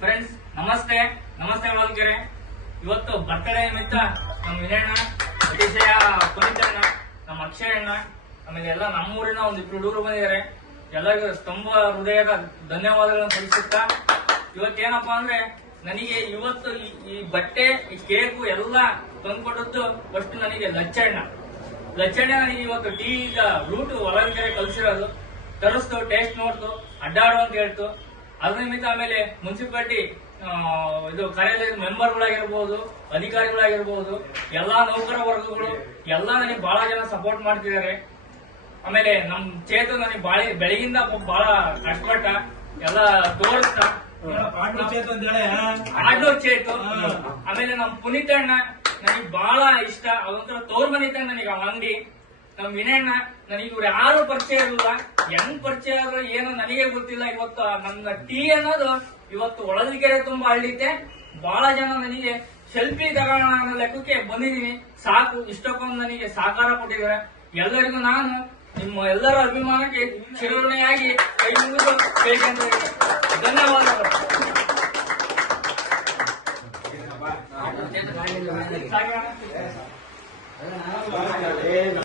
Friends ನಮಸ್ತೆ ಮಾಲಕರೇ. ಇವತ್ತು birthday ನಿಮಿತ್ತ ನಮ್ಮ ವಿನಯಣ್ಣ, ಅತಿಶಯ ಪುನೀತಣ್ಣ, ನಮ್ಮ ಅಕ್ಷಯಣ್ಣ, ಆಮೇಲೆ ಎಲ್ಲ ನಮ್ಮೂರಿನ ಒಂದಿಬ್ರು ಹುಡುಗರು ಬಂದಿದ್ದಾರೆ. ಎಲ್ಲರಿಗೂ ತುಂಬ ಹೃದಯದ ಧನ್ಯವಾದಗಳನ್ನು ಸಲ್ಲಿಸುತ್ತಾ, ಇವತ್ತೇನಪ್ಪಾ ಅಂದ್ರೆ ನನಗೆ ಇವತ್ತು ಈ ಬಟ್ಟೆ, ಈ ಕೇಕು ಎಲ್ಲ ತಂದ್ಕೊಟ್ಟದ್ದು ಫಸ್ಟ್ ನನಗೆ ಲಚ್ಚಣ್ಣ ನನಗೆ ಇವತ್ತು ಈಗ ರೂಟ್ ಹೊಲಗೆರೆ ಕಲ್ಸಿರೋದು, ತರಿಸ್ತು, ಟೇಸ್ಟ್ ನೋಡ್ತು, ಅಡ್ಡಾಡು ಅಂತ ಹೇಳ್ತು. ಅದ್ರ ನಿಮಿತ್ತ ಆಮೇಲೆ ಮುನ್ಸಿಪಾಲಿಟಿ ಇದು ಕಾರ್ಯಾಲಯದ ಮೆಂಬರ್ಗಳಾಗಿರ್ಬೋದು, ಅಧಿಕಾರಿಗಳಾಗಿರ್ಬೋದು, ಎಲ್ಲಾ ನೌಕರ ವರ್ಗಗಳು ಎಲ್ಲ ನನಗೆ ಬಹಳ ಜನ ಸಪೋರ್ಟ್ ಮಾಡ್ತಿದ್ದಾರೆ. ಆಮೇಲೆ ನಮ್ ಚೇತು ನನಗೆ ಬೆಳಗಿಂದ ಬಹಳ ಕಷ್ಟಪಟ್ಟ, ಎಲ್ಲ ತೋರಿಸ್ತ ಆಡ್ನೂರ್ ಚೇತು. ಆಮೇಲೆ ನಮ್ ಪುನೀತಣ್ಣ ನನಗೆ ಬಹಳ ಇಷ್ಟ, ಅದೊಂಥರ ತೋರ್ ಮನಿತ ನನಗೆ ಅಂಗಡಿ. ನಮ್ ವಿನಯಣ್ಣ ನನಗೆ ಇವ್ರು ಯಾರು ಪರಿಚಯ ಇರಲಿಲ್ಲ, ಹೆಂಗ್ ಪರಿಚಯ ಆದ್ರೆ ಏನೋ ನನಗೆ ಗೊತ್ತಿಲ್ಲ. ಇವತ್ತು ನನ್ನ ಟೀ ಅನ್ನೋದು ಇವತ್ತು ಹೊಳಲ್ಕೆರೆ ತುಂಬಾ ಹಳ್ಳಿತೆ. ಬಹಳ ಜನ ನನಗೆ ಸೆಲ್ಫಿ ತಗೋಣ ಅನ್ನೋ ಲೆಕ್ಕಕ್ಕೆ ಬಂದಿದ್ದೀನಿ. ಸಾಕು, ಇಷ್ಟಕ್ಕೊಂದು ನನಗೆ ಸಹಕಾರ ಕೊಟ್ಟಿದ್ದಾರೆ. ಎಲ್ಲರಿಗೂ ನಾನು ನಿಮ್ಮ ಎಲ್ಲರ ಅಭಿಮಾನಕ್ಕೆ ಚಿರಋಣಿಯಾಗಿ ಕೈ ಮುಗಿದು ಕೇಳ್ಕೊಂಡ್ರೆ ಧನ್ಯವಾದಗಳು.